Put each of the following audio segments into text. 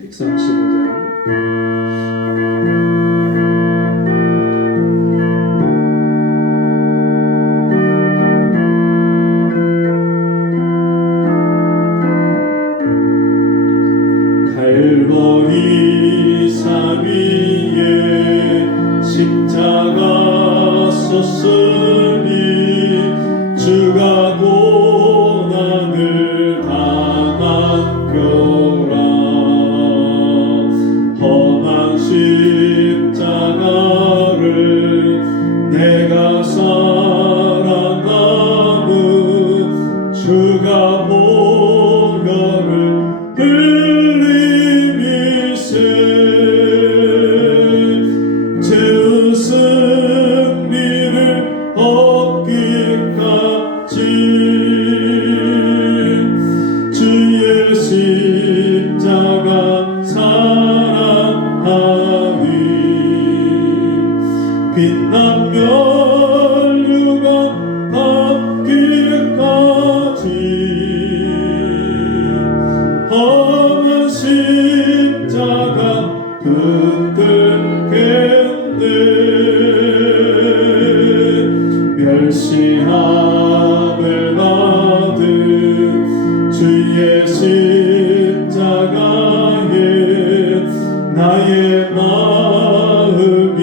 135장 갈보리 산 위에 십자가 섰으니 주가 고난을 당한교라. 험한 십자가를 내가 사랑하는 주가 보혈을 흘림이세. 죄의 승리를 얻기까지 주의 십자가 사랑하리. 빛난 멸류관 받기까지 험한 십자가 붙들겠네. 멸시함을 받은 주의 십자가에 나의 마음이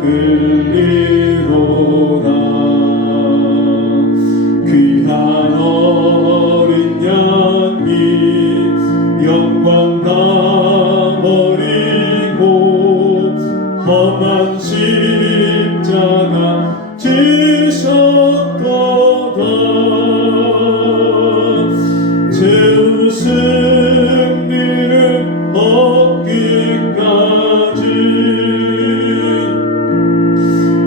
끌리로다. 귀한 어린 양이 영광 다 버리고 험한 십자가 지셨도다. 죄의 승리를 얻기까지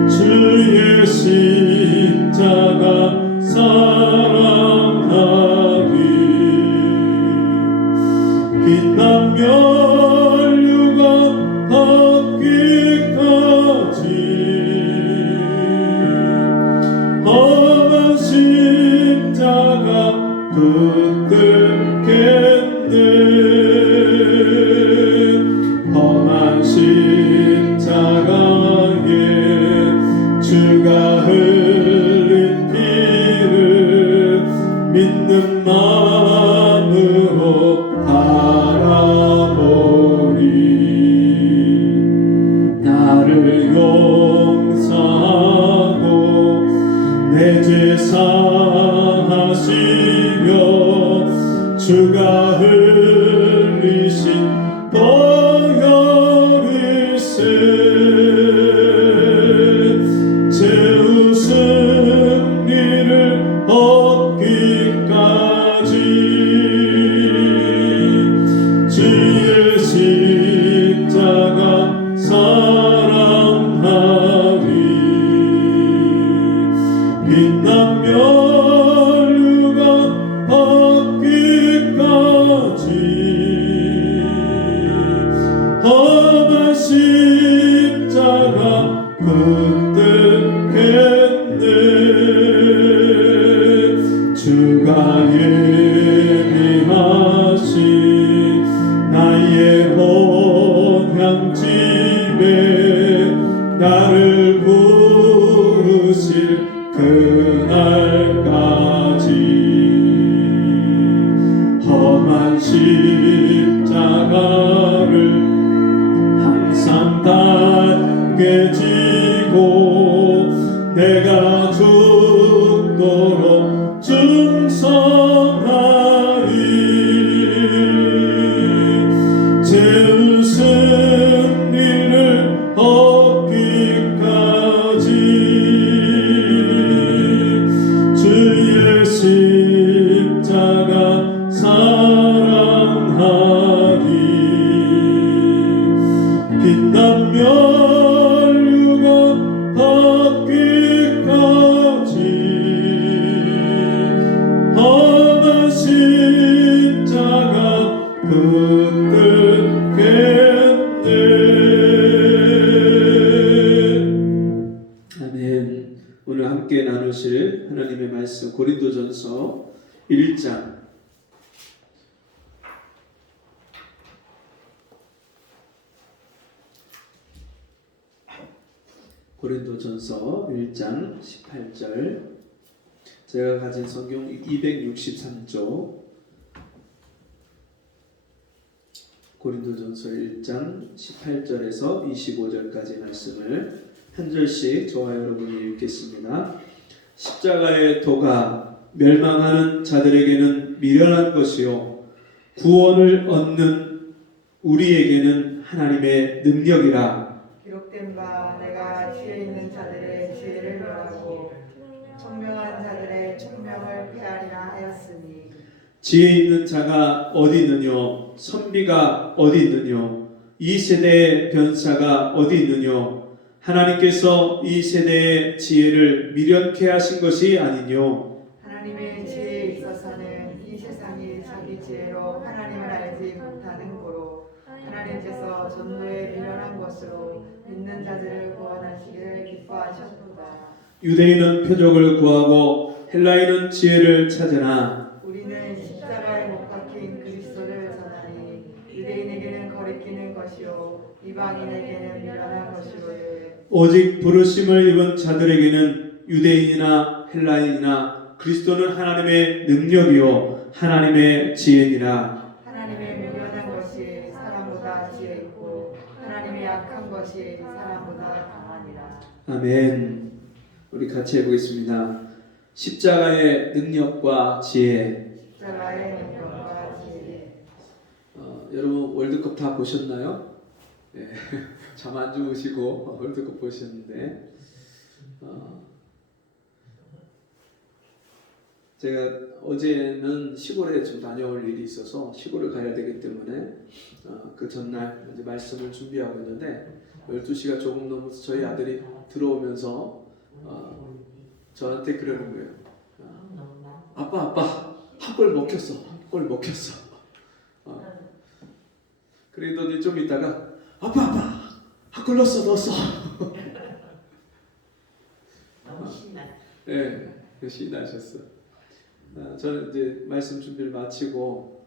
주의 십자가 사랑하리. 빛난 멸류관 받기까지 험한 십자가 붙들겠네. 험한 십자가에 주가 흘린 피를 믿는 마음으로 바라보리. 나를 용서하고 내 죄 사하시며 주가 흘리신 보혈일세. 죄의 승리를 얻기까지 주의 십자가 사랑하리. 빛난 멸류관 받기까지 험한 십자가 붙들겠네. 주가 예비하신 나의 본향집에 나를 부르실 그날까지 험한 십자가를 항상 닿게 지고 내가 죽도록 충성하리. 죄의 승리를 얻기까지 주의 십자가 사랑하리. 빛난 멸류관 받기까지 험한 십자가 붙들겠네. 아멘. 오늘 함께 나누실 하나님의 말씀 고린도전서 1장 고린도전서 1장 18절. 제가 가진 성경 263쪽. 고린도전서 1장 18절에서 25절까지 말씀을 한 절씩 저와 여러분이 읽겠습니다. 십자가의 도가 멸망하는 자들에게는 미련한 것이요 구원을 얻는 우리에게는 하나님의 능력이라. 기록된 바 내가 지혜 있는 자들의 지혜를 멸하고 총명한 자들의 총명을 폐하리라 하였으니. 지혜 있는 자가 어디 있느뇨? 선비가 어디 있느뇨? 이 세대의 변사가 어디 있느뇨? 하나님께서 이 세대의 지혜를 미련케 하신 것이 아니뇨? 하나님의 지혜에 있어서는 이 세상이 자기 지혜로 하나님을 알지 못하는 고로 하나님께서 전도에 미련한 것으로 믿는 자들을 구원하시기를 기뻐하셨도다. 유대인은 표적을 구하고 헬라인은 지혜를 찾으나 우리는 십자가에 못 박힌 그리스도를 전하니 유대인에게는 거리끼는 것이요 이방인에게는 미련한 것이로되 오직 부르심을 입은 자들에게는 유대인이나 헬라인이나 그리스도는 하나님의 능력이요 하나님의 지혜니라. 하나님의 미련한 것이 사람보다 지혜 있고 하나님의 약한 것이 사람보다 강하니라. 아멘. 우리 같이 해보겠습니다. 십자가의 능력과 지혜. 십자가의 능력과 지혜. 여러분 월드컵 다 보셨나요? 네. 잠 안 주무시고 월드컵 보셨는데 제가 어제는 시골에 좀 다녀올 일이 있어서 시골을 가야 되기 때문에 그 전날 이제 말씀을 준비하고 있는데 12시가 조금 넘어서 저희 아들이 들어오면서 저한테 그러는 거예요. 아빠 한 골 먹혔어. 한 골 먹혔어. 그러더니 좀 있다가 아빠 한 골 넣었어. 너무 신나. 네, 신나셨어. 저는 이제 말씀 준비를 마치고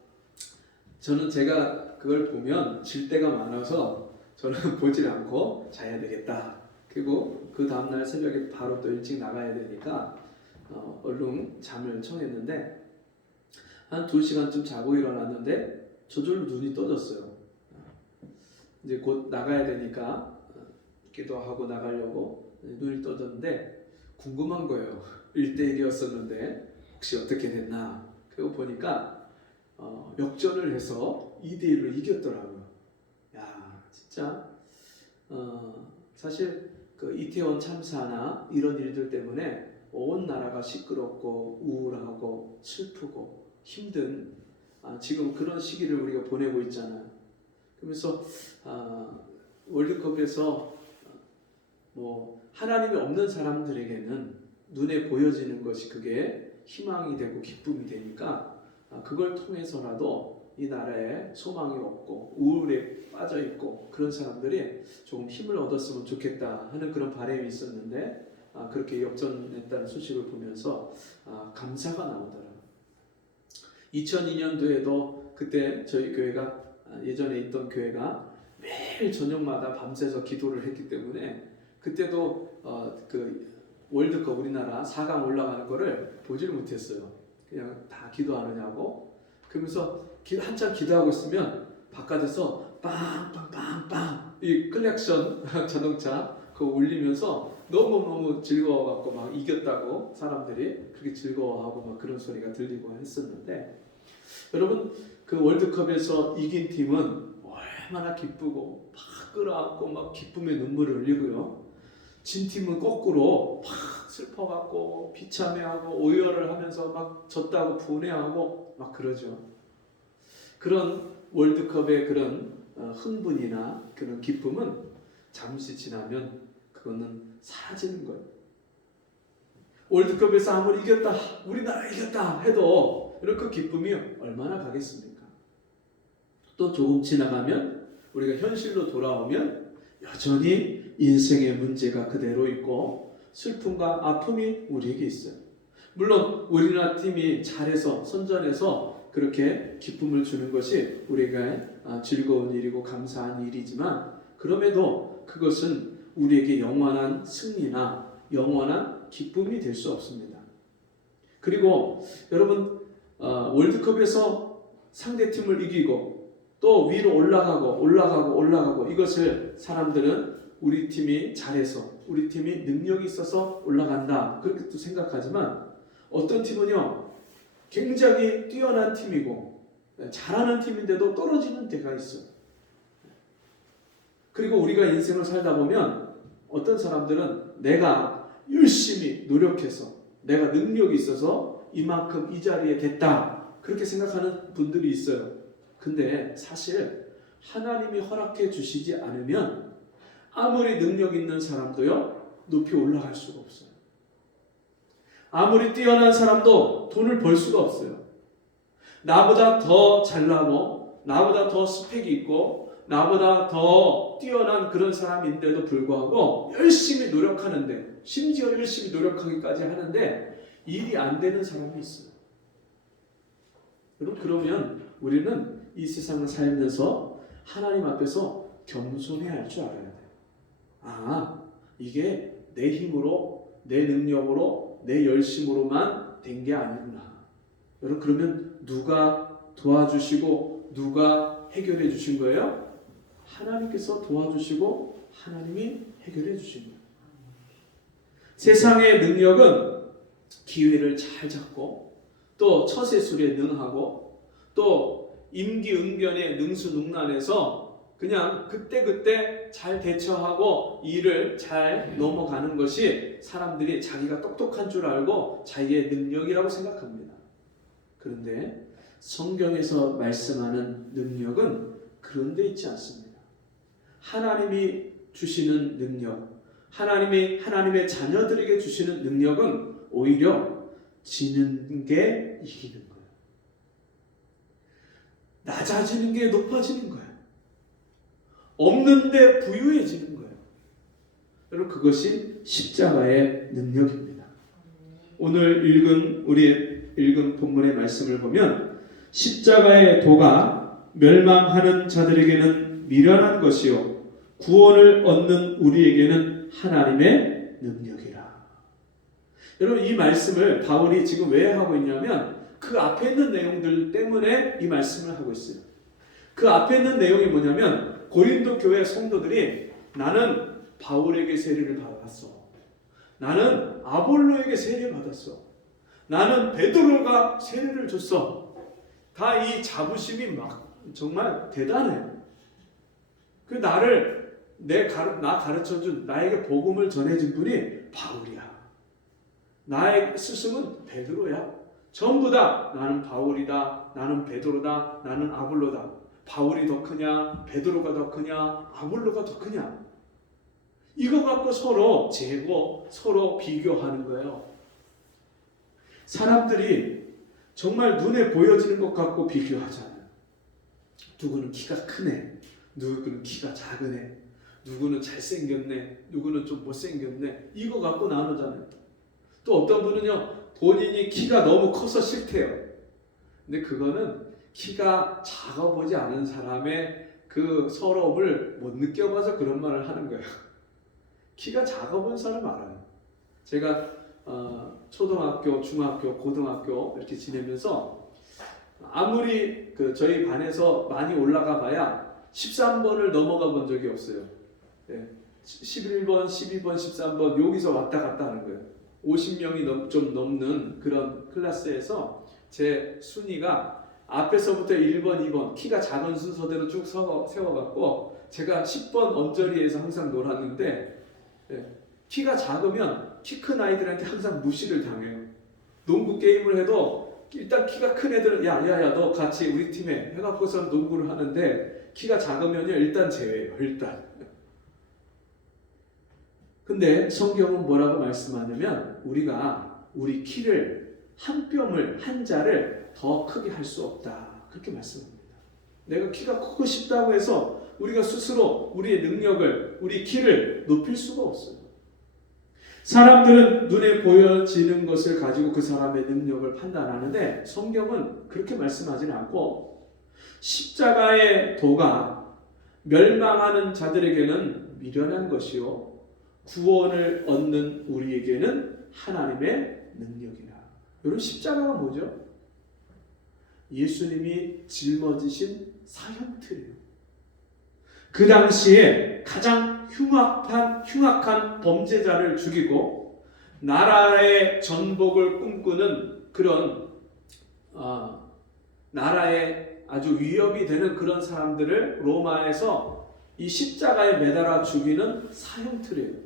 저는 제가 그걸 보면 질 때가 많아서 저는 보질 않고 자야 되겠다. 그리고 그 다음날 새벽에 바로 또 일찍 나가야 되니까 얼른 잠을 청했는데 한 2시간쯤 자고 일어났는데 저절로 눈이 떠졌어요. 이제 곧 나가야 되니까 기도하고 나가려고 눈이 떠졌는데 궁금한 거예요. 1대1이었었는데 혹시 어떻게 됐나. 그리고 보니까 역전을 해서 2대1로 이겼더라고요. 야, 진짜 사실 그 이태원 참사나 이런 일들 때문에 온 나라가 시끄럽고 우울하고 슬프고 힘든 지금 그런 시기를 우리가 보내고 있잖아요. 그러면서 월드컵에서 뭐 하나님이 없는 사람들에게는 눈에 보여지는 것이 그게 희망이 되고 기쁨이 되니까 그걸 통해서라도 이 나라에 소망이 없고 우울에 빠져 있고 그런 사람들이 조금 힘을 얻었으면 좋겠다 하는 그런 바람이 있었는데 그렇게 역전했다는 소식을 보면서 감사가 나오더라고요. 2002년도에도 그때 저희 교회가 예전에 있던 교회가 매일 저녁마다 밤새서 기도를 했기 때문에 그때도 그 월드컵 우리나라 4강 올라가는 거를 보지를 못했어요. 그냥 다 기도하느냐고. 그러면서 한참 기도하고 있으면 바깥에서 빵빵빵빵 이 클렉션 자동차 그거 울리면서 너무너무 즐거워갖고 막 이겼다고 사람들이 그렇게 즐거워하고 막 그런 소리가 들리고 했었는데 여러분 그 월드컵에서 이긴 팀은 얼마나 기쁘고 막 끌어안고 막 기쁨의 눈물을 흘리고요. 진 팀은 거꾸로 막 슬퍼갖고 비참해하고 오열을 하면서 막 졌다고 분해하고 막 그러죠. 그런 월드컵의 그런 흥분이나 그런 기쁨은 잠시 지나면 그거는 사라지는 거예요. 월드컵에서 아무리 이겼다, 우리나라 이겼다 해도 이런 그 기쁨이 얼마나 가겠습니까? 또 조금 지나가면 우리가 현실로 돌아오면 여전히 인생의 문제가 그대로 있고 슬픔과 아픔이 우리에게 있어요. 물론 우리나라 팀이 잘해서 선전해서 그렇게 기쁨을 주는 것이 우리가 즐거운 일이고 감사한 일이지만 그럼에도 그것은 우리에게 영원한 승리나 영원한 기쁨이 될 수 없습니다. 그리고 여러분 월드컵에서 상대팀을 이기고 또 위로 올라가고 이것을 사람들은 우리 팀이 잘해서 우리 팀이 능력이 있어서 올라간다 그렇게 또 생각하지만 어떤 팀은요 굉장히 뛰어난 팀이고 잘하는 팀인데도 떨어지는 때가 있어요. 그리고 우리가 인생을 살다 보면 어떤 사람들은 내가 열심히 노력해서 내가 능력이 있어서 이만큼 이 자리에 됐다 그렇게 생각하는 분들이 있어요. 근데 사실 하나님이 허락해 주시지 않으면 아무리 능력 있는 사람도요 높이 올라갈 수가 없어요. 아무리 뛰어난 사람도 돈을 벌 수가 없어요. 나보다 더 잘나고 나보다 더 스펙이 있고 나보다 더 뛰어난 그런 사람인데도 불구하고 열심히 노력하는데 심지어 열심히 노력하기까지 하는데 일이 안 되는 사람이 있어요. 여러분 그러면 우리는 이 세상을 살면서 하나님 앞에서 겸손해야 할 줄 알아야 돼요. 아 이게 내 힘으로 내 능력으로 내 열심으로만 된 게 아니구나. 여러분 그러면 누가 도와주시고 누가 해결해 주신 거예요? 하나님께서 도와주시고 하나님이 해결해 주신 거예요. 세상의 능력은 기회를 잘 잡고 또 처세술에 능하고 또 임기응변에 능수능란해서 그냥 그때그때 잘 대처하고 일을 잘 넘어가는 것이 사람들이 자기가 똑똑한 줄 알고 자기의 능력이라고 생각합니다. 그런데 성경에서 말씀하는 능력은 그런 데 있지 않습니다. 하나님이 주시는 능력, 하나님의 자녀들에게 주시는 능력은 오히려 지는 게 이기는 거예요. 낮아지는 게 높아지는 거예요. 없는데 부유해지는 거예요. 여러분 그것이 십자가의 능력입니다. 오늘 우리 읽은 본문의 말씀을 보면 십자가의 도가 멸망하는 자들에게는 미련한 것이요 구원을 얻는 우리에게는 하나님의 능력이라. 여러분 이 말씀을 바울이 지금 왜 하고 있냐면 그 앞에 있는 내용들 때문에 이 말씀을 하고 있어요. 그 앞에 있는 내용이 뭐냐면 고린도 교회 성도들이 나는 바울에게 세례를 받았어. 나는 아볼로에게 세례를 받았어. 나는 베드로가 세례를 줬어. 다 이 자부심이 막 정말 대단해. 그 나 가르쳐준 나에게 복음을 전해준 분이 바울이야. 나의 스승은 베드로야. 전부 다 나는 바울이다. 나는 베드로다. 나는 아볼로다. 바울이 더 크냐? 베드로가 더 크냐? 아볼로가 더 크냐? 이거 갖고 서로 재고 서로 비교하는 거예요. 사람들이 정말 눈에 보여지는 것 갖고 비교하잖아요. 누구는 키가 크네, 누구는 키가 작으네, 누구는 잘생겼네, 누구는 좀 못생겼네. 이거 갖고 나누잖아요. 또 어떤 분은요 본인이 키가 너무 커서 싫대요. 근데 그거는 키가 작아보지 않은 사람의 그 서러움을 못 느껴봐서 그런 말을 하는 거예요. 키가 작아본 사람 알아요. 제가 초등학교, 중학교, 고등학교 이렇게 지내면서 아무리 저희 반에서 많이 올라가 봐야 13번을 넘어가 본 적이 없어요. 11번, 12번, 13번 여기서 왔다 갔다 하는 거예요. 50명이 좀 넘는 그런 클래스에서 제 순위가 앞에서부터 1번, 2번 키가 작은 순서대로 쭉 세워갖고 제가 10번 언저리에서 항상 놀았는데 키가 작으면 키 큰 아이들한테 항상 무시를 당해요. 농구 게임을 해도 일단 키가 큰 애들은 야야야 너 같이 우리 팀에 해갖고서 농구를 하는데 키가 작으면요 일단 제외해요. 일단. 근데 성경은 뭐라고 말씀하냐면 우리가 우리 키를 한 뼘을 한 자를 더 크게 할 수 없다 그렇게 말씀합니다. 내가 키가 크고 싶다고 해서 우리가 스스로 우리의 능력을 우리 키를 높일 수가 없어요. 사람들은 눈에 보여지는 것을 가지고 그 사람의 능력을 판단하는데 성경은 그렇게 말씀하지는 않고 십자가의 도가 멸망하는 자들에게는 미련한 것이요 구원을 얻는 우리에게는 하나님의 능력이라. 여러분 십자가가 뭐죠? 예수님이 짊어지신 사형틀이에요. 그 당시에 가장 흉악한 범죄자를 죽이고 나라의 전복을 꿈꾸는 그런 나라에 아주 위협이 되는 그런 사람들을 로마에서 이 십자가에 매달아 죽이는 사형틀이에요.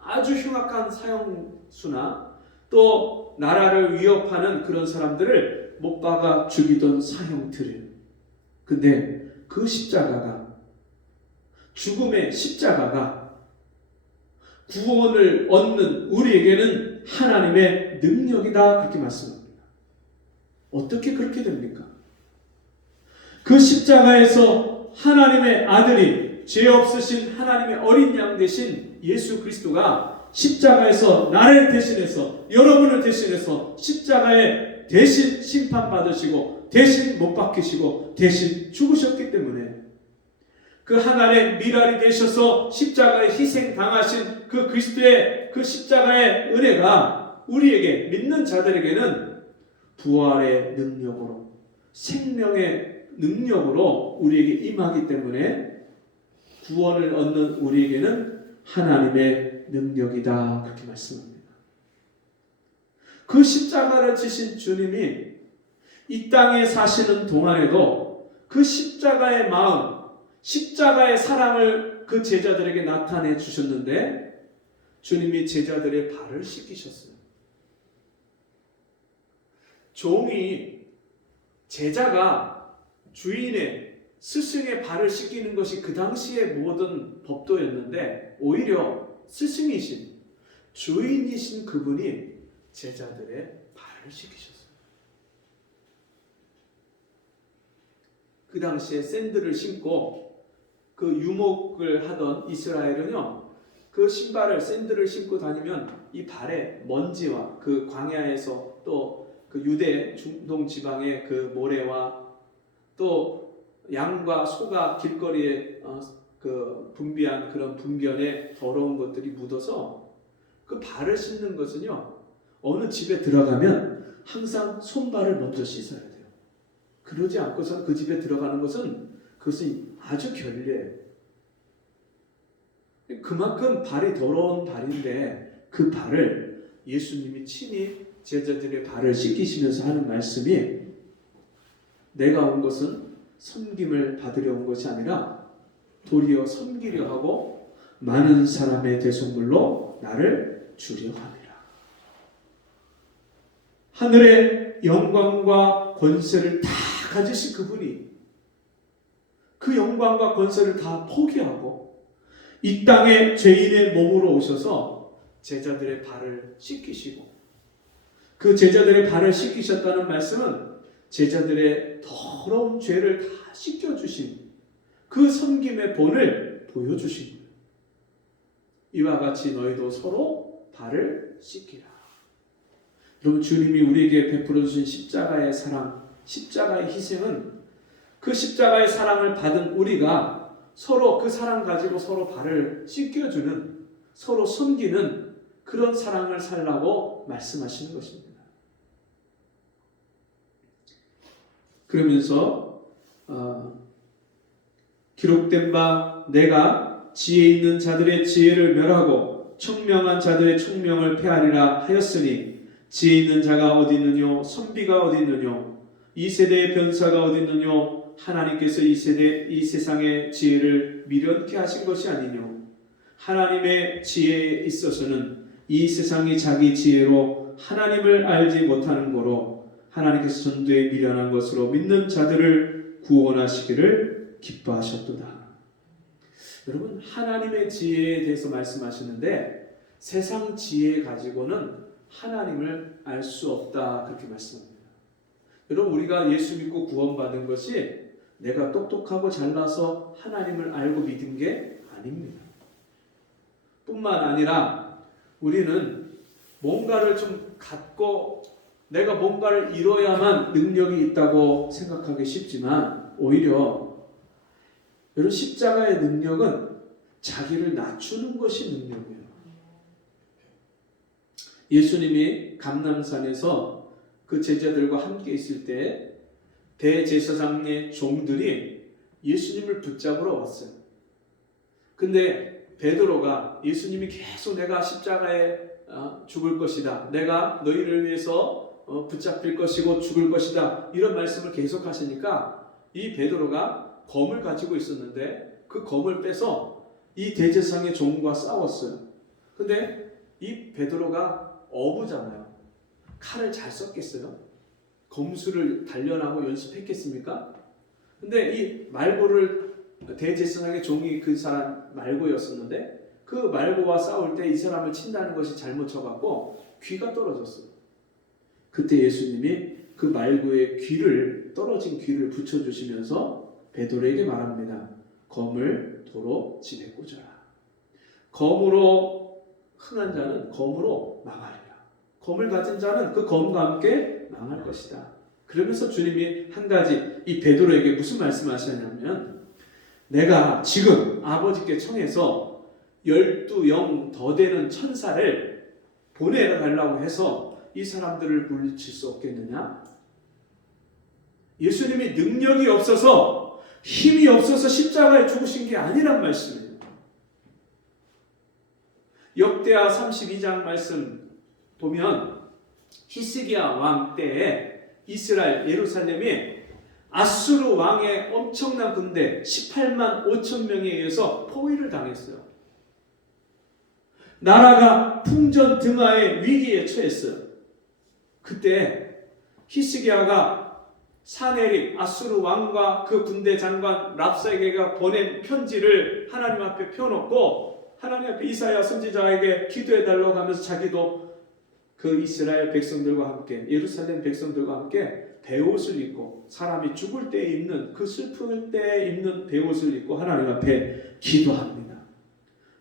아주 흉악한 사형수나 또 나라를 위협하는 그런 사람들을 못 박아 죽이던 사형틀이에요. 근데 그 십자가가, 죽음의 십자가가 구원을 얻는 우리에게는 하나님의 능력이다, 그렇게 말씀합니다. 어떻게 그렇게 됩니까? 그 십자가에서 하나님의 아들이, 죄 없으신 하나님의 어린 양 대신 예수 그리스도가 십자가에서 나를 대신해서, 여러분을 대신해서 십자가에 대신 심판받으시고 대신 못 박히시고 대신 죽으셨기 때문에 그 하나님의 미랄이 되셔서 십자가에 희생당하신 그 그리스도의 그 십자가의 은혜가 우리에게, 믿는 자들에게는 부활의 능력으로, 생명의 능력으로 우리에게 임하기 때문에 구원을 얻는 우리에게는 하나님의 능력이다, 그렇게 말씀합니다. 그 십자가를 지신 주님이 이 땅에 사시는 동안에도 그 십자가의 마음, 십자가의 사랑을 그 제자들에게 나타내 주셨는데 주님이 제자들의 발을 씻기셨어요. 제자가 주인의, 스승의 발을 씻기는 것이 그 당시의 모든 법도였는데 오히려 스승이신, 주인이신 그분이 제자들의 발을 씻기셨어요. 그 당시에 샌들을 신고 그 유목을 하던 이스라엘은요, 그 신발을, 샌들을 신고 다니면 이 발에 먼지와 그 광야에서 또 그 유대 중동 지방의 그 모래와 또 양과 소가 길거리에 그 분비한 그런 분변에 더러운 것들이 묻어서 그 발을 씻는 것은요, 어느 집에 들어가면 항상 손발을 먼저 씻어야 돼요. 그러지 않고서 그 집에 들어가는 것은 그것은 아주 결례예요. 그만큼 발이 더러운 발인데 그 발을 예수님이 친히 제자들의 발을 씻기시면서 하는 말씀이, 내가 온 것은 섬김을 받으려 온 것이 아니라 도리어 섬기려 하고 많은 사람의 대속물로 나를 주려 함이라. 하늘의 영광과 권세를 다 가지신 그분이 그 영광과 권세를 다 포기하고 이 땅에 죄인의 몸으로 오셔서 제자들의 발을 씻기시고, 그 제자들의 발을 씻기셨다는 말씀은 제자들의 더러운 죄를 다 씻겨주신 그 섬김의 본을 보여주신 거예요. 이와 같이 너희도 서로 발을 씻기라. 여러분, 주님이 우리에게 베풀어 주신 십자가의 사랑, 십자가의 희생은 그 십자가의 사랑을 받은 우리가 서로 그 사랑 가지고 서로 발을 씻겨주는, 서로 섬기는 그런 사랑을 살라고 말씀하시는 것입니다. 그러면서 기록된 바 내가 지혜 있는 자들의 지혜를 멸하고 청명한 자들의 총명을 폐하리라 하였으니 지혜 있는 자가 어디 있느뇨, 선비가 어디 있느뇨, 이 세대의 변사가 어디 있느뇨. 하나님께서 이 세상의 지혜를 미련케 하신 것이 아니뇨. 하나님의 지혜에 있어서는 이 세상이 자기 지혜로 하나님을 알지 못하는 거로 하나님께서 전도에 미련한 것으로 믿는 자들을 구원하시기를 기뻐하셨도다. 여러분, 하나님의 지혜에 대해서 말씀하시는데 세상 지혜 가지고는 하나님을 알 수 없다, 그렇게 말씀합니다. 여러분, 우리가 예수 믿고 구원받은 것이 내가 똑똑하고 잘나서 하나님을 알고 믿은 게 아닙니다. 뿐만 아니라 우리는 뭔가를 좀 갖고 내가 뭔가를 이뤄야만 능력이 있다고 생각하기 쉽지만 오히려 여러분, 십자가의 능력은 자기를 낮추는 것이 능력이에요. 예수님이 감람산에서 그 제자들과 함께 있을 때 대제사장의 종들이 예수님을 붙잡으러 왔어요. 근데 베드로가 예수님이 계속 내가 십자가에 죽을 것이다, 내가 너희를 위해서 붙잡힐 것이고 죽을 것이다, 이런 말씀을 계속 하시니까 이 베드로가 검을 가지고 있었는데 그 검을 빼서 이 대제사장의 종과 싸웠어요. 근데 이 베드로가 어부잖아요. 칼을 잘 썼겠어요? 검술을 단련하고 연습했겠습니까? 근데 이 말고를, 대제사장의 종이 그 사람 말고였었는데 그 말고와 싸울 때 이 사람을 친다는 것이 잘못 쳐갖고 귀가 떨어졌어요. 그때 예수님이 그 말고의 떨어진 귀를 붙여주시면서 베드로에게 말합니다. 검을 도로 집에 꽂아라. 검으로 흥한 자는 검으로 망하리라. 검을 가진 자는 그 검과 함께 망할 것이다. 그러면서 주님이 한 가지 이 베드로에게 무슨 말씀하셨냐면, 내가 지금 아버지께 청해서 12영 더 되는 천사를 보내달라고 해서 이 사람들을 물리칠 수 없겠느냐? 예수님이 능력이 없어서 힘이 없어서 십자가에 죽으신 게 아니란 말씀이에요. 역대하 32장 말씀 보면 히스기야 왕 때에 이스라엘 예루살렘이 아수르 왕의 엄청난 군대 18만 5천 명에 의해서 포위를 당했어요. 나라가 풍전등화의 위기에 처했어요. 그때 히스기야가 사네립 아수르 왕과 그 군대 장관 랍사게가 보낸 편지를 하나님 앞에 펴놓고 하나님 앞에 이사야 선지자에게 기도해달라고 하면서 자기도 그 이스라엘 백성들과 함께, 예루살렘 백성들과 함께 베옷을 입고, 사람이 죽을 때 입는, 그 슬플 때 입는 베옷을 입고 하나님 앞에 기도합니다.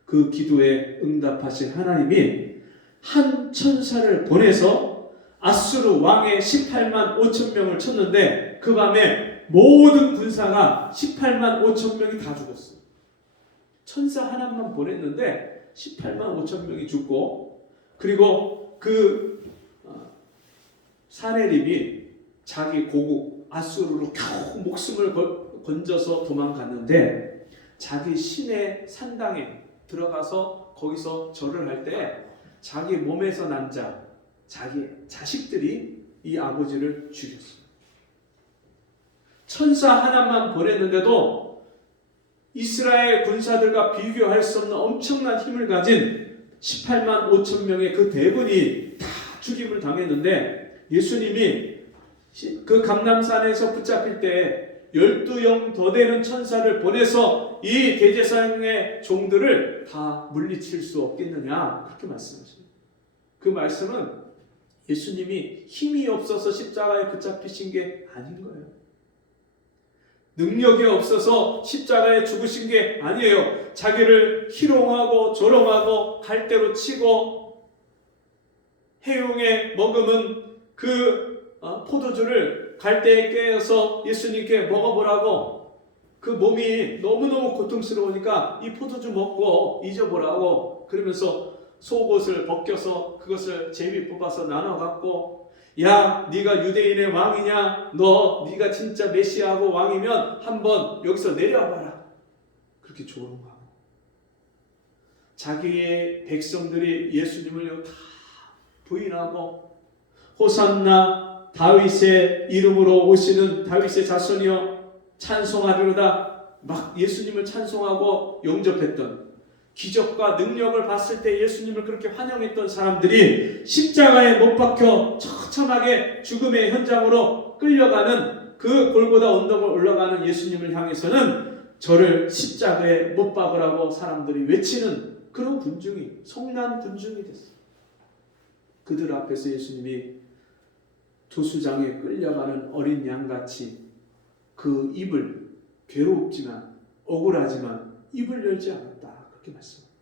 그 기도에 응답하신 하나님이 한 천사를 보내서 아수르 왕의 18만 5천 명을 쳤는데 그 밤에 모든 군사가 18만 5천 명이 다 죽었어요. 천사 하나만 보냈는데 18만 5천 명이 죽고, 그리고 그 사네립이 자기 고국 아수르로 겨우 목숨을 건져서 도망갔는데 자기 시내 산당에 들어가서 거기서 절을 할 때 자기 몸에서 난 자, 자기 자식들이 이 아버지를 죽였어요. 천사 하나만 보냈는데도 이스라엘 군사들과 비교할 수 없는 엄청난 힘을 가진 18만 5천 명의 그 대군이 다 죽임을 당했는데, 예수님이 그 감람산에서 붙잡힐 때 12영 더 되는 천사를 보내서 이 대제사장의 종들을 다 물리칠 수 없겠느냐, 그렇게 말씀하십니다. 그 말씀은 예수님이 힘이 없어서 십자가에 붙잡히신 게 아닌 거예요. 능력이 없어서 십자가에 죽으신 게 아니에요. 자기를 희롱하고 조롱하고 갈대로 치고 해용에 머금은 그 포도주를 갈대에 깨어서 예수님께 먹어보라고, 그 몸이 너무너무 고통스러우니까 이 포도주 먹고 잊어보라고 그러면서 속옷을 벗겨서 그것을 제비 뽑아서 나눠 갖고, 야, 네가 유대인의 왕이냐? 네가 진짜 메시아하고 왕이면 한번 여기서 내려와봐라. 그렇게 조롱하고, 자기의 백성들이 예수님을 다 부인하고, 호산나 다윗의 이름으로 오시는 다윗의 자손이여 찬송하리로다, 막 예수님을 찬송하고 영접했던, 기적과 능력을 봤을 때 예수님을 그렇게 환영했던 사람들이 십자가에 못 박혀 처참하게 죽음의 현장으로 끌려가는 그 골고다 언덕을 올라가는 예수님을 향해서는 저를 십자가에 못 박으라고 사람들이 외치는 그런 군중이, 성난 군중이 됐어요. 그들 앞에서 예수님이 투수장에 끌려가는 어린 양같이 그 입을, 괴롭지만 억울하지만 입을 열지 않았다, 그렇게 말씀합니다.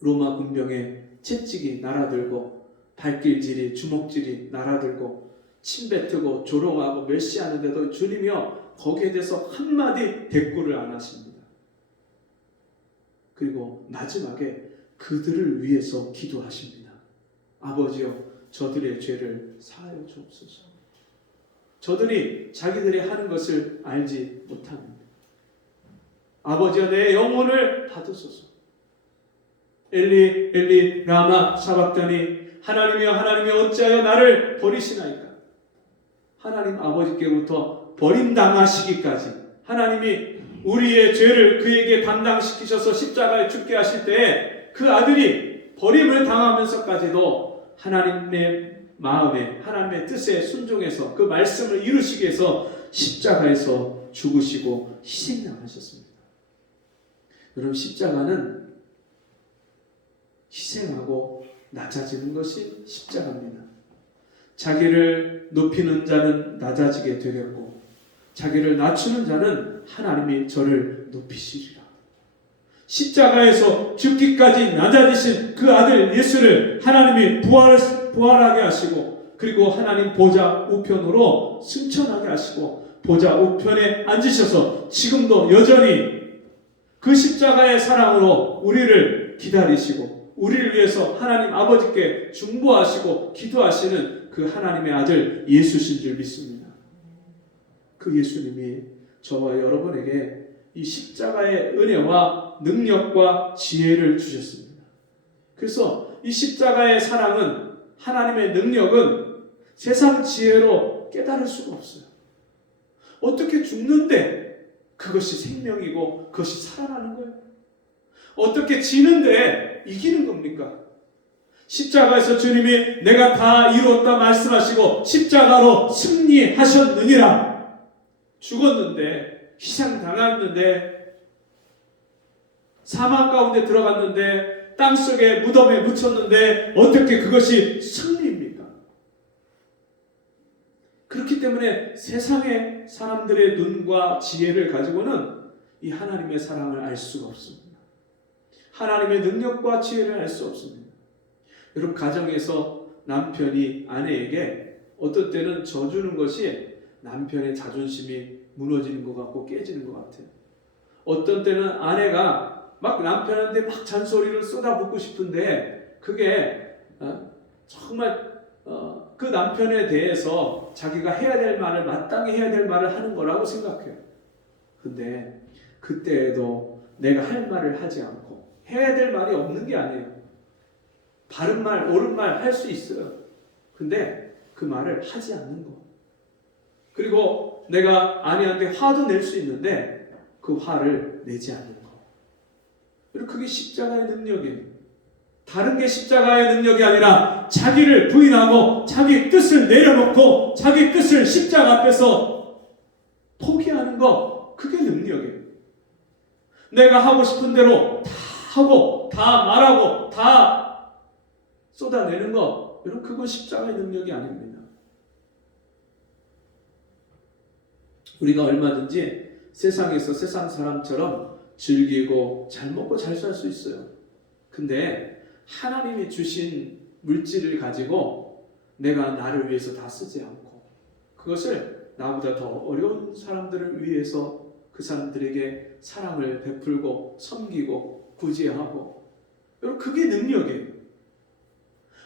로마 군병의 채찍이 날아들고 발길질이, 주먹질이 날아들고 침뱉고 조롱하고 멸시하는데도 주님이여 거기에 대해서 한마디 대꾸를 안 하십니다. 그리고 마지막에 그들을 위해서 기도하십니다. 아버지여, 저들의 죄를 사하여 주옵소서. 저들이 자기들이 하는 것을 알지 못합니다. 아버지여, 내 영혼을 받으소서. 엘리 엘리 라마 사박다니, 하나님이여 하나님이여 어찌하여 나를 버리시나이까. 하나님 아버지께로부터 버림당하시기까지 하나님이 우리의 죄를 그에게 담당시키셔서 십자가에 죽게 하실 때에 그 아들이 버림을 당하면서까지도 하나님의 마음에, 하나님의 뜻에 순종해서 그 말씀을 이루시기 위해서 십자가에서 죽으시고 희생당하셨습니다. 여러분, 십자가는 희생하고 낮아지는 것이 십자가입니다. 자기를 높이는 자는 낮아지게 되겠고, 자기를 낮추는 자는 하나님이 저를 높이시리라. 십자가에서 죽기까지 낮아지신 그 아들 예수를 하나님이 부활하게 하시고, 그리고 하나님 보좌 우편으로 승천하게 하시고, 보좌 우편에 앉으셔서 지금도 여전히 그 십자가의 사랑으로 우리를 기다리시고, 우리를 위해서 하나님 아버지께 중보하시고 기도하시는 그 하나님의 아들 예수신 줄 믿습니다. 그 예수님이 저와 여러분에게 이 십자가의 은혜와 능력과 지혜를 주셨습니다. 그래서 이 십자가의 사랑은, 하나님의 능력은 세상 지혜로 깨달을 수가 없어요. 어떻게 죽는데 그것이 생명이고 그것이 살아나는 거예요? 어떻게 지는데 이기는 겁니까? 십자가에서 주님이 내가 다 이루었다 말씀하시고 십자가로 승리하셨느니라. 죽었는데, 희생당했는데, 사망 가운데 들어갔는데, 땅속에 무덤에 묻혔는데 어떻게 그것이 승리입니까? 그렇기 때문에 세상의 사람들의 눈과 지혜를 가지고는 이 하나님의 사랑을 알 수가 없습니다. 하나님의 능력과 지혜를 알 수 없습니다. 여러분, 가정에서 남편이 아내에게 어떤 때는 져주는 것이 남편의 자존심이 무너지는 것 같고 깨지는 것 같아요. 어떤 때는 아내가 막 남편한테 막 잔소리를 쏟아붓고 싶은데 그게 정말 그 남편에 대해서 자기가 해야 될 말을, 마땅히 해야 될 말을 하는 거라고 생각해요. 근데 그때에도 내가 할 말을 하지 않고, 해야 될 말이 없는 게 아니에요. 바른 말, 옳은 말 할 수 있어요. 근데 그 말을 하지 않는 거. 그리고 내가 아내한테 화도 낼 수 있는데 그 화를 내지 않는 거. 그리고 그게 십자가의 능력이에요. 다른 게 십자가의 능력이 아니라 자기를 부인하고 자기 뜻을 내려놓고 자기 뜻을 십자가 앞에서 포기하는 거, 그게 능력이에요. 내가 하고 싶은 대로 다 하고 다 말하고 다 쏟아내는 거, 여러분, 그건 십자가의 능력이 아닙니다. 우리가 얼마든지 세상에서 세상 사람처럼 즐기고 잘 먹고 잘 살 수 있어요. 근데 하나님이 주신 물질을 가지고 내가 나를 위해서 다 쓰지 않고 그것을 나보다 더 어려운 사람들을 위해서 그 사람들에게 사랑을 베풀고 섬기고 구제하고, 여러분, 그게 능력이에요.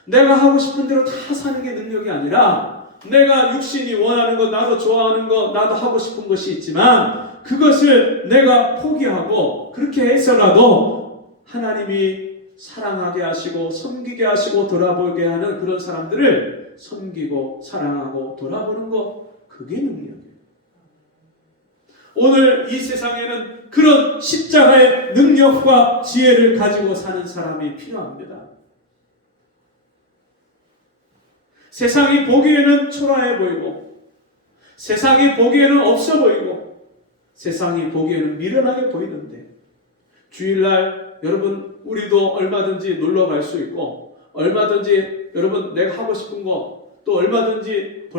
내가 하고 싶은 대로 다 사는 게 능력이 아니라 내가 육신이 원하는 것, 나도 좋아하는 것, 나도 하고 싶은 것이 있지만 그것을 내가 포기하고 그렇게 해서라도 하나님이 사랑하게 하시고 섬기게 하시고 돌아보게 하는 그런 사람들을 섬기고 사랑하고 돌아보는 것, 그게 능력이에요. 오늘 이 세상에는 그런 십자가의 능력과 지혜를 가지고 사는 사람이 필요합니다. 세상이 보기에는 초라해 보이고, 세상이 보기에는 없어 보이고, 세상이 보기에는 미련하게 보이는데, 주일날 여러분, 우리도 얼마든지 놀러 갈 수 있고, 얼마든지 여러분 내가 하고 싶은 거, 또 얼마든지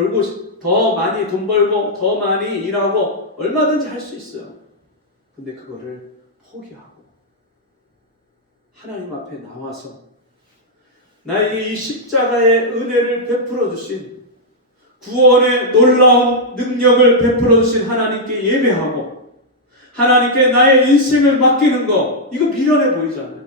더 많이 돈 벌고 더 많이 일하고 얼마든지 할 수 있어요. 근데 그거를 포기하고 하나님 앞에 나와서 나에게 이 십자가의 은혜를 베풀어 주신, 구원의 놀라운 능력을 베풀어 주신 하나님께 예배하고 하나님께 나의 인생을 맡기는 거, 이거 미련해 보이잖아요.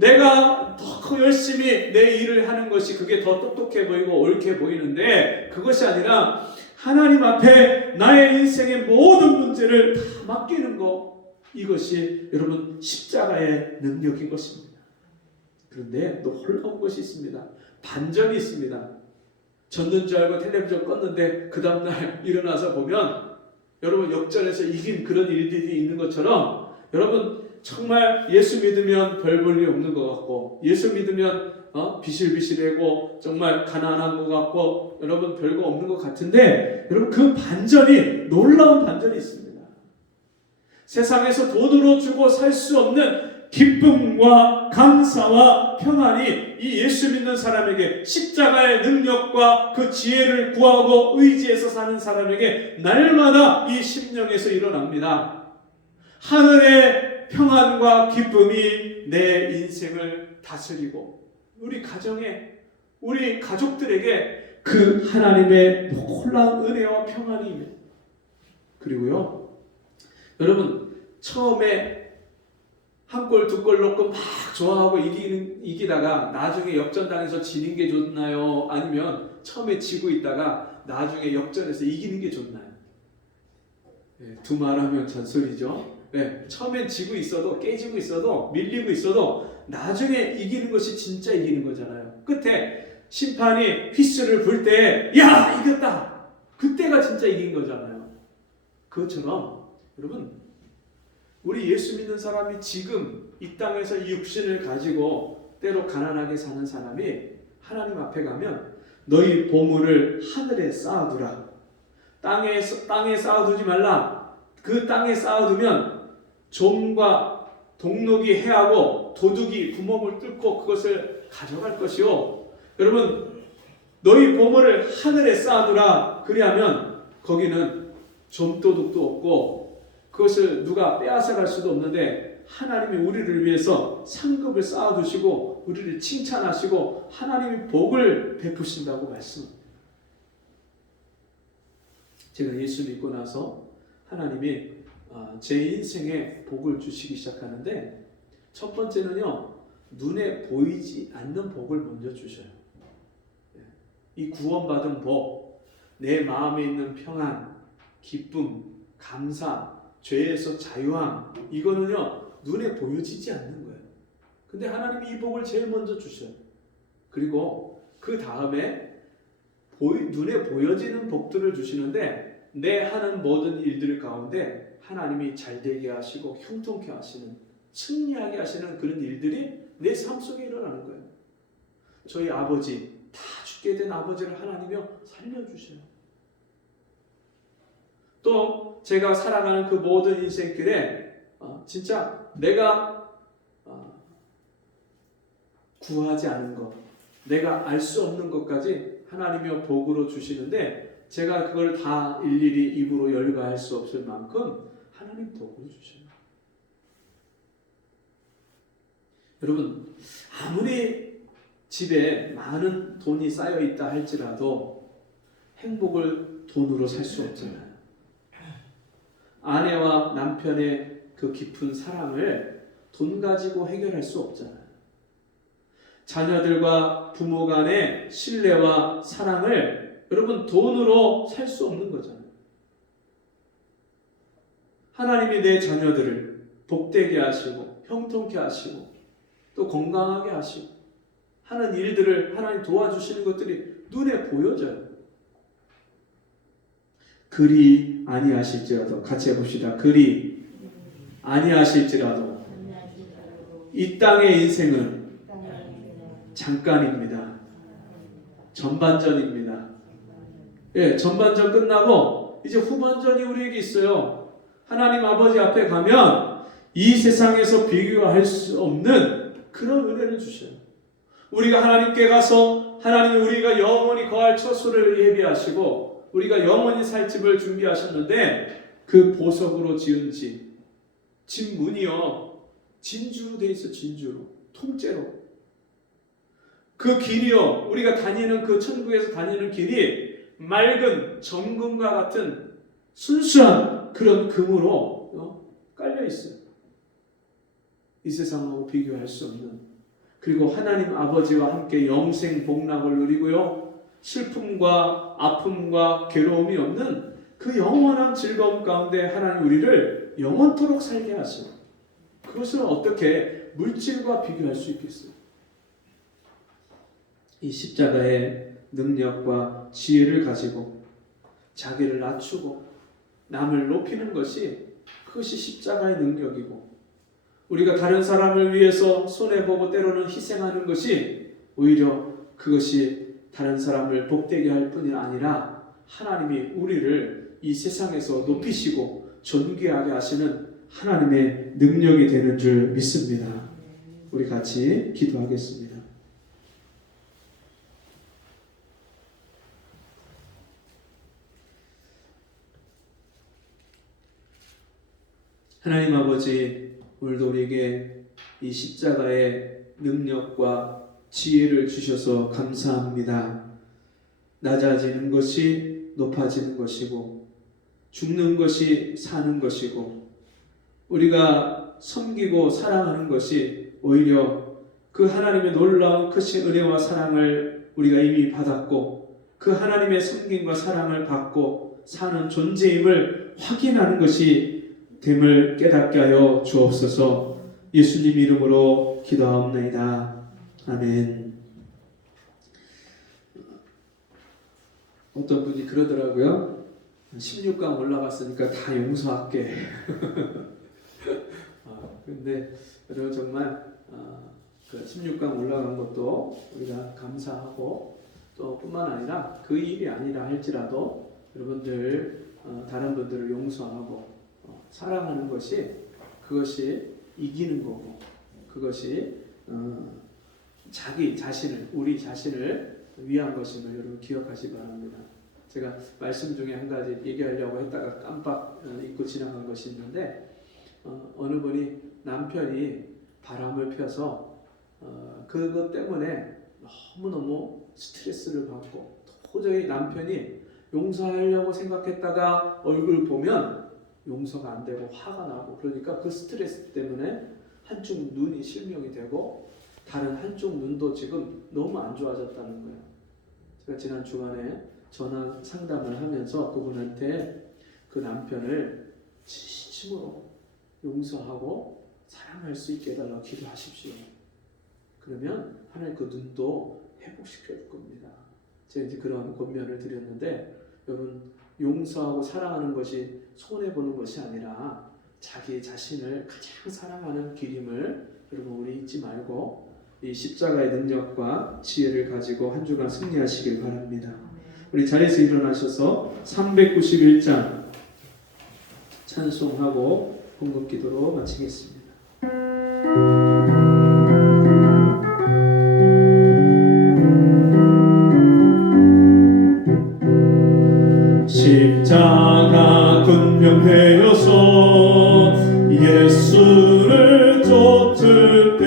내가 더 열심히 내 일을 하는 것이 그게 더 똑똑해 보이고 옳게 보이는데 그것이 아니라 하나님 앞에 나의 인생의 모든 문제를 다 맡기는 것, 이것이 여러분 십자가의 능력인 것입니다. 그런데 또 놀라운 것이 있습니다. 반전이 있습니다. 졌는 줄 알고 텔레비전 껐는데 그 다음날 일어나서 보면 여러분 역전해서 이긴 그런 일들이 있는 것처럼 여러분 정말 예수 믿으면 별 볼 일 없는 것 같고 예수 믿으면 비실비실하고 정말 가난한 것 같고 여러분 별거 없는 것 같은데 여러분 그 반전이 놀라운 반전이 있습니다. 세상에서 돈으로 주고 살 수 없는 기쁨과 감사와 평안이 이 예수 믿는 사람에게 십자가의 능력과 그 지혜를 구하고 의지해서 사는 사람에게 날마다 이 심령에서 일어납니다. 하늘의 평안과 기쁨이 내 인생을 다스리고 우리 가정에 우리 가족들에게 그 하나님의 놀라운 은혜와 평안이 있는. 그리고요 여러분 처음에 한 골 두 골 넣고 막 좋아하고 이기다가 나중에 역전당해서 지는 게 좋나요? 아니면 처음에 지고 있다가 나중에 역전해서 이기는 게 좋나요? 네, 두 말하면 잔소리죠. 네, 처음엔 지고 있어도 깨지고 있어도 밀리고 있어도 나중에 이기는 것이 진짜 이기는 거잖아요. 끝에 심판이 휘슬을 불 때 야 이겼다! 그때가 진짜 이긴 거잖아요. 그것처럼 여러분 우리 예수 믿는 사람이 지금 이 땅에서 이 육신을 가지고 때로 가난하게 사는 사람이 하나님 앞에 가면 너희 보물을 하늘에 쌓아두라. 땅에 쌓아두지 말라. 그 땅에 쌓아두면 좀과 동록이 해하고 도둑이 구멍을 뚫고 그것을 가져갈 것이요. 여러분 너희 보물을 하늘에 쌓아두라. 그리하면 거기는 좀도둑도 없고 그것을 누가 빼앗아갈 수도 없는데 하나님이 우리를 위해서 상급을 쌓아두시고 우리를 칭찬하시고 하나님이 복을 베푸신다고 말씀합니다. 제가 예수 믿고 나서 하나님이 제 인생에 복을 주시기 시작하는데 첫 번째는요 눈에 보이지 않는 복을 먼저 주셔요. 이 구원받은 복, 내 마음에 있는 평안, 기쁨, 감사, 죄에서 자유함, 이거는요 눈에 보여지지 않는 거예요. 근데 하나님이 이 복을 제일 먼저 주셔요. 그리고 그 다음에 눈에 보여지는 복들을 주시는데 내 하는 모든 일들 가운데 하나님이 잘되게 하시고 형통케 하시는, 승리하게 하시는 그런 일들이 내 삶 속에 일어나는 거예요. 저희 아버지, 다 죽게 된 아버지를 하나님이 살려주셔요. 또 제가 살아가는 그 모든 인생길에 진짜 내가 구하지 않은 것, 내가 알 수 없는 것까지 하나님이 복으로 주시는데 제가 그걸 다 일일이 입으로 열거할 수 없을 만큼 하나님 복을 주셔요. 여러분 아무리 집에 많은 돈이 쌓여 있다 할지라도 행복을 돈으로 살 수 없잖아요. 아내와 남편의 그 깊은 사랑을 돈 가지고 해결할 수 없잖아요. 자녀들과 부모 간의 신뢰와 사랑을 여러분 돈으로 살 수 없는 거잖아요. 하나님이 내 자녀들을 복되게 하시고 형통케 하시고 또 건강하게 하시고 하는 일들을 하나님 도와주시는 것들이 눈에 보여져요. 그리 아니하실지라도 같이 해봅시다. 그리 아니하실지라도 이 땅의 인생은 잠깐입니다. 전반전입니다. 예, 전반전 끝나고 이제 후반전이 우리에게 있어요. 하나님 아버지 앞에 가면 이 세상에서 비교할 수 없는 그런 은혜를 주셔요. 우리가 하나님께 가서 하나님이 우리가 영원히 거할 처소를 예비하시고 우리가 영원히 살 집을 준비하셨는데 그 보석으로 지은 집 문이요 진주로 돼 있어. 진주로, 통째로. 그 길이요 우리가 다니는 그 천국에서 다니는 길이 맑은 정금과 같은 순수한 그런 금으로 깔려 있어요. 이 세상하고 비교할 수 없는 그리고 하나님 아버지와 함께 영생 복락을 누리고요. 슬픔과 아픔과 괴로움이 없는 그 영원한 즐거움 가운데 하나님 우리를 영원토록 살게 하시고, 그것을 어떻게 물질과 비교할 수 있겠어요? 이 십자가의 능력과 지혜를 가지고 자기를 낮추고 남을 높이는 것이, 그것이 십자가의 능력이고, 우리가 다른 사람을 위해서 손해보고 때로는 희생하는 것이 오히려 그것이 다른 사람을 복되게 할 뿐이 아니라 하나님이 우리를 이 세상에서 높이시고 존귀하게 하시는 하나님의 능력이 되는 줄 믿습니다. 우리 같이 기도하겠습니다. 하나님 아버지, 오늘도 우리에게 이 십자가의 능력과 지혜를 주셔서 감사합니다. 낮아지는 것이 높아지는 것이고, 죽는 것이 사는 것이고, 우리가 섬기고 사랑하는 것이 오히려 그 하나님의 놀라운 크신 은혜와 사랑을 우리가 이미 받았고, 그 하나님의 섬김과 사랑을 받고 사는 존재임을 확인하는 것이 됨을 깨닫게 하여 주옵소서. 예수님 이름으로 기도하옵나이다. 아멘. 어떤 분이 그러더라고요. 16강 올라갔으니까 다 용서할게. 근데 여러분 정말 그 16강 올라간 것도 우리가 감사하고, 또 뿐만 아니라 그 일이 아니라 할지라도 여러분들 다른 분들을 용서하고 사랑하는 것이, 그것이 이기는 거고, 그것이 자기 자신을, 우리 자신을 위한 것임을 여러분 기억하시기 바랍니다. 제가 말씀 중에 한 가지 얘기하려고 했다가 깜빡 잊고 지나간 것이 있는데, 어느 분이 남편이 바람을 펴서 그것 때문에 너무너무 스트레스를 받고, 도저히 남편이 용서하려고 생각했다가 얼굴 보면 용서가 안 되고 화가 나고, 그러니까 그 스트레스 때문에 한쪽 눈이 실명이 되고 다른 한쪽 눈도 지금 너무 안 좋아졌다는 거예요. 제가 지난 주간에 전화 상담을 하면서 그분한테 그 남편을 진심으로 용서하고 사랑할 수 있게 해달라고 기도하십시오. 그러면 하나님 그 눈도 회복시켜 줄 겁니다. 제가 이제 그런 권면을 드렸는데, 여러분 용서하고 사랑하는 것이 손해보는 것이 아니라 자기 자신을 가장 사랑하는 길임을 여러분 우리 잊지 말고 이 십자가의 능력과 지혜를 가지고 한 주간 승리하시길 바랍니다. 우리 자리에서 일어나셔서 391장 찬송하고 공급기도로 마치겠습니다. 십자가 군병되어서 예수를 쫓을 때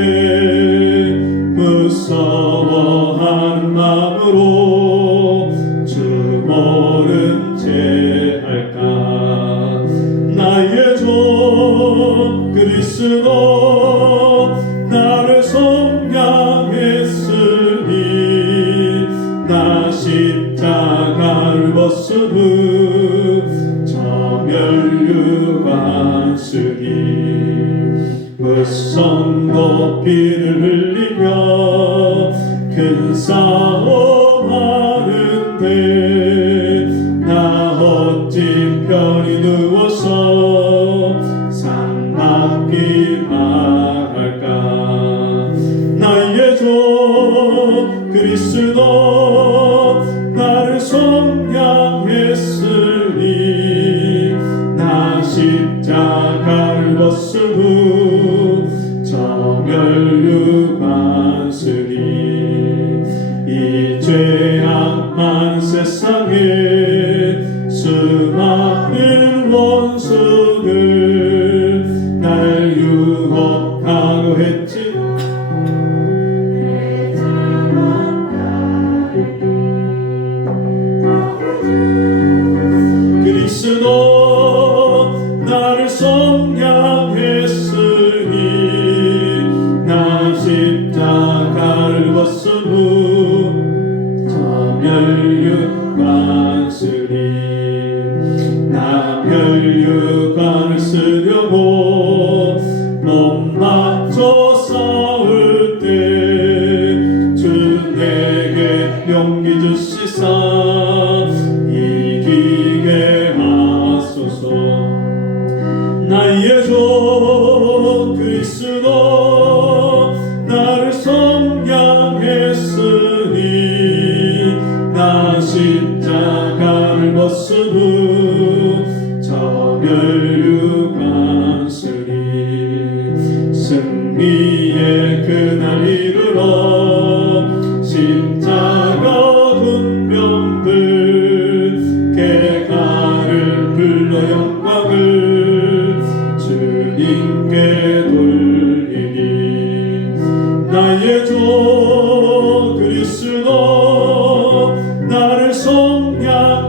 무서워하는 마음으로 주 모른 채 할까. 나의 주 그리스도 나를 속량했으니, 나 십자가를 벗은 후 저멸류관쓰리. 무성 높이를 흘리며 큰 싸움 하는데, 나 어찌 편히 누워서 상 맞기 바랄까. 나의 주 그리스도 나를 속량했으니, 나 십자가를 벗은 후 저멸류관쓰리. 이 죄악만 세상에 수많은 원수들 날 유혹하고 했지. 그리스도 나를 속량했으니, 쓰려고 몸 맞춰 싸울 때 주 내게 용기 주시사 이기게 하소서. 나의 주 그리스도 나를 속량했으니 나 십자가를 벗은 후 저멸육안쓰리 승리의 그날 이르러 십자가 군병들 개가를 불러 영광을 주님께 돌리니 나의 주 그리스도 나를 속량했으니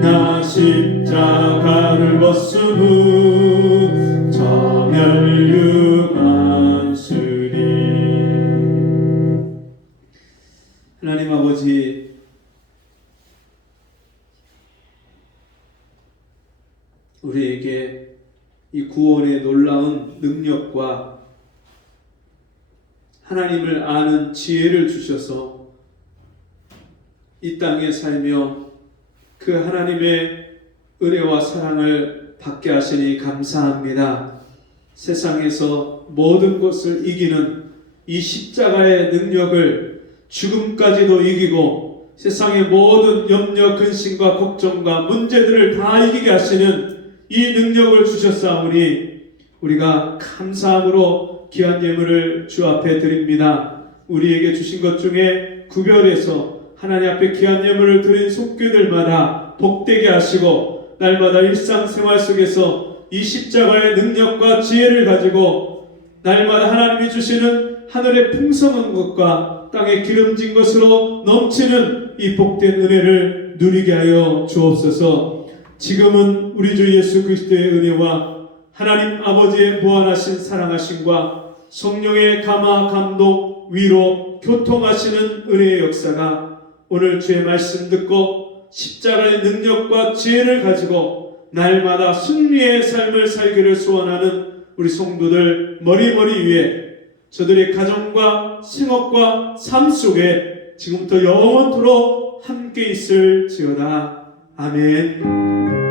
나 십자가를 벗은 후 저멸육안쓰리. 하나님 아버지, 우리에게 이 구원의 놀라운 능력과 하나님을 아는 지혜를 주셔서 이 땅에 살며 그 하나님의 은혜와 사랑을 받게 하시니 감사합니다. 세상에서 모든 것을 이기는 이 십자가의 능력을 죽음까지도 이기고 세상의 모든 염려, 근심과 걱정과 문제들을 다 이기게 하시는 이 능력을 주셨사오니 우리가 감사함으로 귀한 예물을 주 앞에 드립니다. 우리에게 주신 것 중에 구별해서 하나님 앞에 귀한 예물을 드린 속죄들마다 복되게 하시고 날마다 일상생활 속에서 이 십자가의 능력과 지혜를 가지고 날마다 하나님이 주시는 하늘의 풍성한 것과 땅의 기름진 것으로 넘치는 이 복된 은혜를 누리게 하여 주옵소서. 지금은 우리 주 예수 그리스도의 은혜와 하나님 아버지의 무한하신 사랑하심과 성령의 감화, 감동, 위로, 교통하시는 은혜의 역사가 오늘 주의 말씀 듣고 십자가의 능력과 지혜를 가지고 날마다 승리의 삶을 살기를 소원하는 우리 성도들 머리머리 위에 저들의 가정과 생업과 삶 속에 지금부터 영원토록 함께 있을지어다. 아멘.